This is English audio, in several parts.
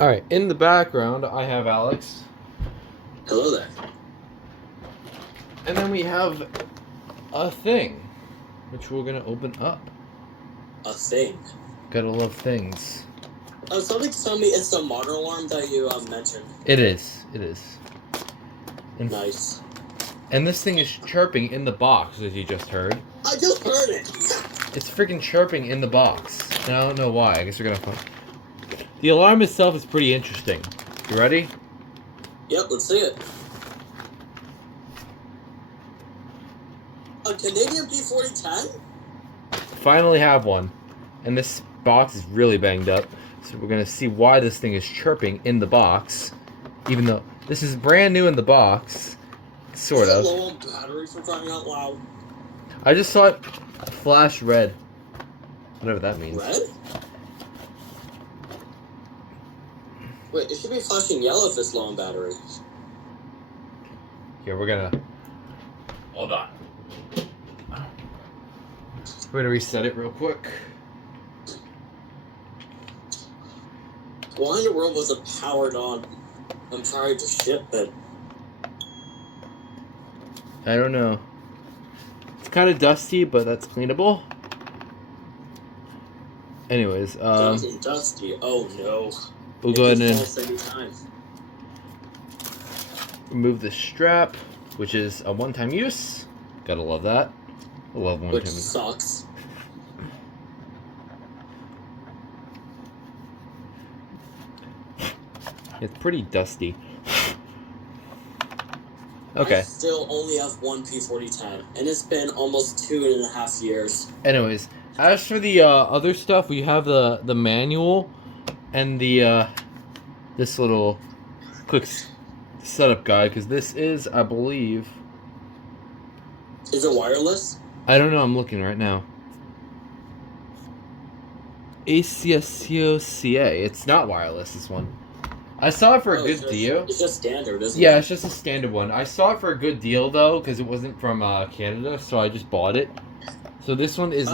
Alright, in the background, I have Alex. Hello there. And then we have a thing, which we're going to open up. A thing? Gotta love things. Something told me it's the modern alarm that you mentioned. It is. It is. And nice. And this thing is chirping in the box, as you just heard. I just heard it! It's freaking chirping in the box. And I don't know why. I guess we're gonna find... The alarm itself is pretty interesting. You ready? Yep, let's see it. A Canadian P4010? Finally have one. And this box is really banged up. So we're gonna see why this thing is chirping in the box. Even though this is brand new in the box. Sort of. Low on battery for crying out loud. I just saw it flash red. Whatever that means. Red? Wait, it should be flashing yellow if it's low on battery. Here, we're gonna... Hold on. We're gonna reset it real quick. Why in the world was it powered on? I'm trying to ship it. I don't know. It's kind of dusty, but that's cleanable. Anyways, dusty. Oh no. We'll go ahead and remove the strap, which is a one-time use. Gotta love that. I love one-time use. Which sucks. It's pretty dusty. Okay. I still only have one P4010, and it's been almost 2.5 years. Anyways, as for the other stuff, we have the manual and the this little quick setup guide, because this is, I believe... Is it wireless? I don't know, I'm looking right now. ACSCO-WCA. It's not wireless, this one. I saw it for a good deal. It's just standard, isn't it? Yeah, it's just a standard one. I saw it for a good deal though, because it wasn't from Canada, so I just bought it. So this one is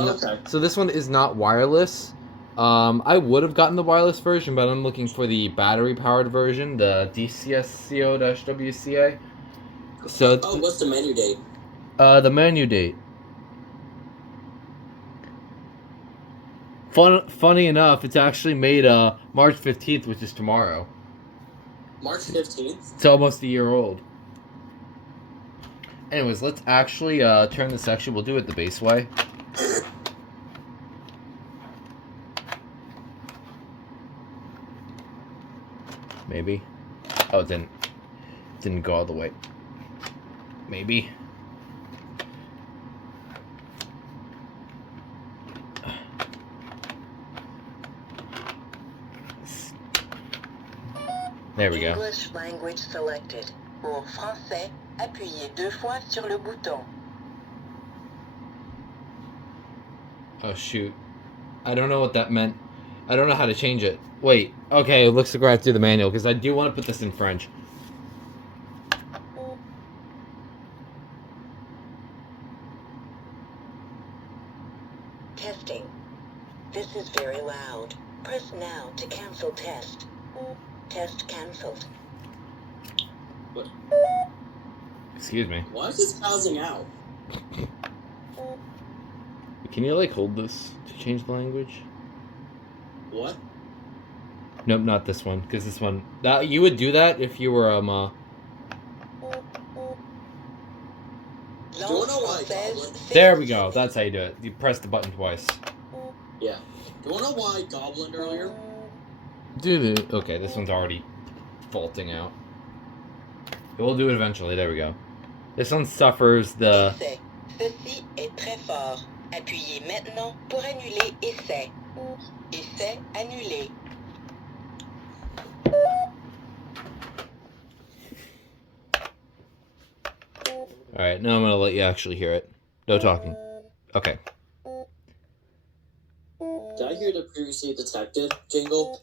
so this one is not wireless. I would have gotten the wireless version, but I'm looking for the battery-powered version, the DCSCO-WCA. So what's the menu date? The menu date. Funny enough, it's actually made March 15th, which is tomorrow. March 15th? It's almost a year old. Anyways, let's actually turn this section. We'll do it the base way. Maybe. Oh, it didn't go all the way. Maybe. There we go. English language selected. Pour français, appuyez 2 fois sur le bouton. Oh shoot. I don't know what that meant. I don't know how to change it. Wait. Okay, it looks like I have to do the manual, because I do want to put this in French. Testing. This is very loud. Press now to cancel test. Test cancelled. What? Excuse me. Why is this pausing out? Can you, like, hold this to change the language? What? Nope, not this one. Because this one... you would do that if you were, Do you know why Goblin... There we go. That's how you do it. You press the button twice. Yeah. Do you know why Goblin earlier? Okay, this one's already faulting out. We'll do it eventually. There we go. This one suffers the... Ceci est très fort. Appuyez maintenant pour annuler essai. Essai annulé. Alright, now I'm gonna let you actually hear it. No talking. Okay. Did I hear the previously detected jingle?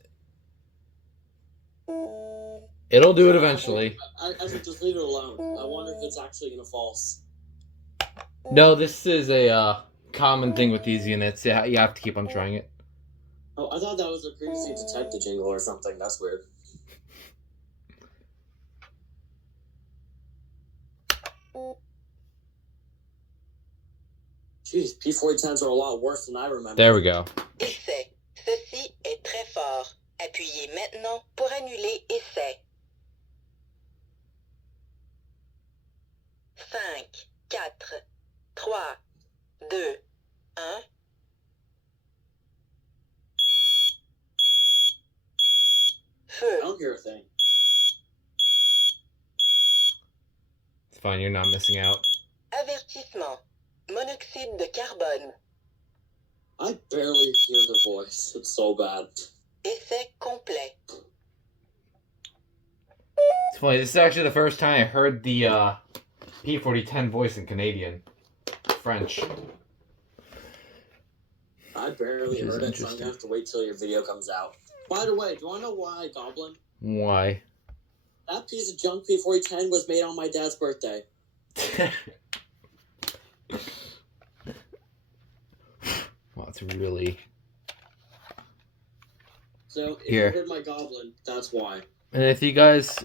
It'll do it eventually. I should just leave it alone. I wonder if it's actually gonna false. No, this is a common thing with these units. You have to keep on trying it. Oh, I thought that was a previously detected jingle or something. That's weird. Jeez, P4010s are a lot worse than I remember. There we go. Essai. Ceci est très fort. Appuyez maintenant pour annuler essai. 5, 4, 3, 2, 1. Feu. I don't hear a thing. It's fine, you're not missing out. Avertissement. Monoxyde de carbone. I barely hear the voice. It's so bad. Essai complet. It's funny, this is actually the first time I heard the P4010 voice in Canadian. French. I barely heard it, so I'm gonna have to wait till your video comes out. By the way, do you wanna know why, Goblin? Why? That piece of junk P4010 was made on my dad's birthday. Well, it's really... So, if Here. you heard my Goblin, that's why. And if you guys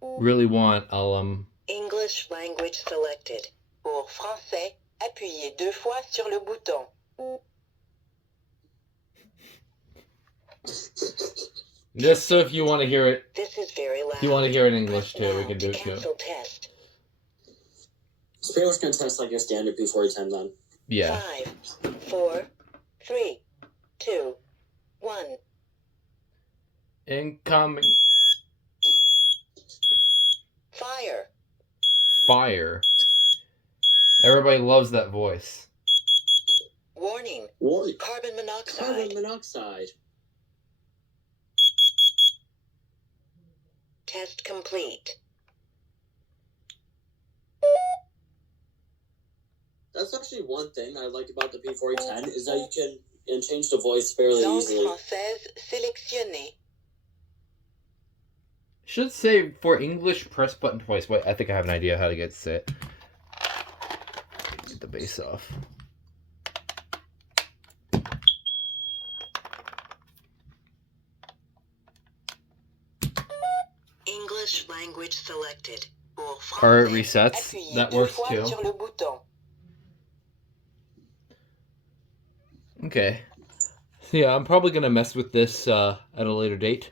really want, I'll, English language selected. Pour français, appuyez 2 fois sur le bouton. Just so if you want to hear it, This is very loud. if you want to hear it in English too, we can do it too. Cancel test. It's pretty much gonna test like a standard P4010 then. Yeah. 5, 4, 3, 2, 1. Incoming Fire. fire. Everybody loves that voice. Warning. What? Carbon monoxide. Carbon monoxide. Test complete. That's actually one thing I like about the P4010 is that you can change the voice fairly Langue easily. française sélectionnée. Should say for English, press button twice. Wait, I think I have an idea how to get set. Get the bass off. English language selected. Pour Or it français, resets. appuyez That 2 works fois too. sur le bouton. Okay. So yeah, I'm probably gonna mess with this at a later date.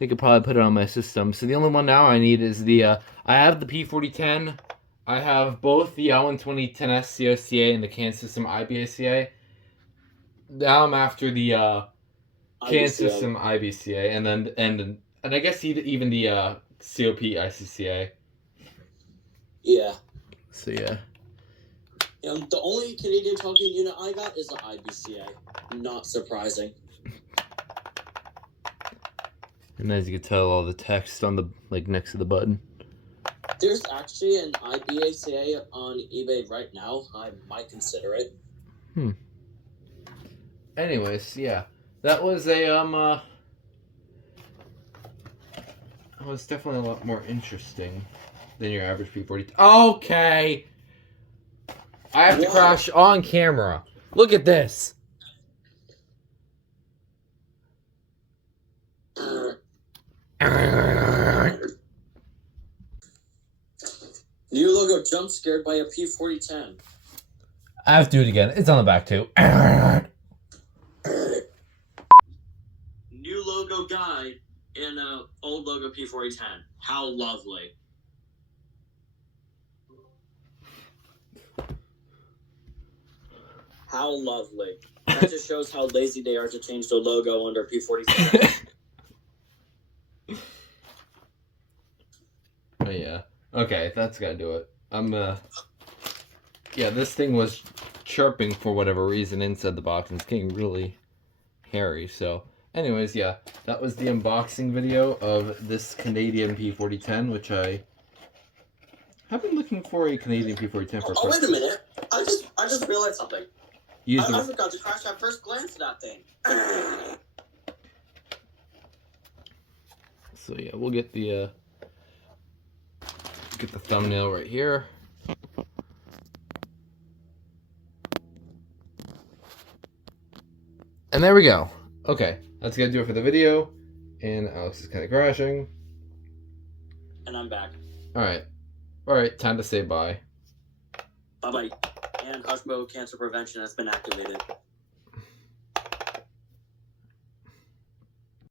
I could probably put it on my system. So the only one now I need is the I have the P4010. I have both the L12010SCO-WCA and the KN-COSM-IBCA. Now I'm after the KN-COSM-IBCA and I guess even the COP-ICCA. Yeah. So yeah. The only Canadian talking unit I got is the IBCA. Not surprising. And as you can tell, all the text on the next to the button. There's actually an IBCA on eBay right now. I might consider it. Anyways, yeah, that was a that was definitely a lot more interesting than your average P40. Okay, I have to crash on camera. Look at this. New logo jump scared by a P4010. I have to do it again. It's on the back too. New logo guide in a old logo P4010. How lovely. How lovely. That just shows how lazy they are to change the logo under P4010. Oh yeah. Okay, that's gotta do it. Yeah, this thing was chirping for whatever reason inside the box and it's getting really hairy, so anyways, yeah, that was the unboxing video of this Canadian P4010, which I have been looking for a Canadian P4010 for Oh, wait a minute. I just realized something. I forgot to crash at first glance at that thing. So yeah, we'll get the thumbnail right here. And there we go. Okay, that's gonna do it for the video. And Alex is kind of crashing. And I'm back. All right. Time to say bye. Bye bye. And Hushmo Cancer Prevention has been activated.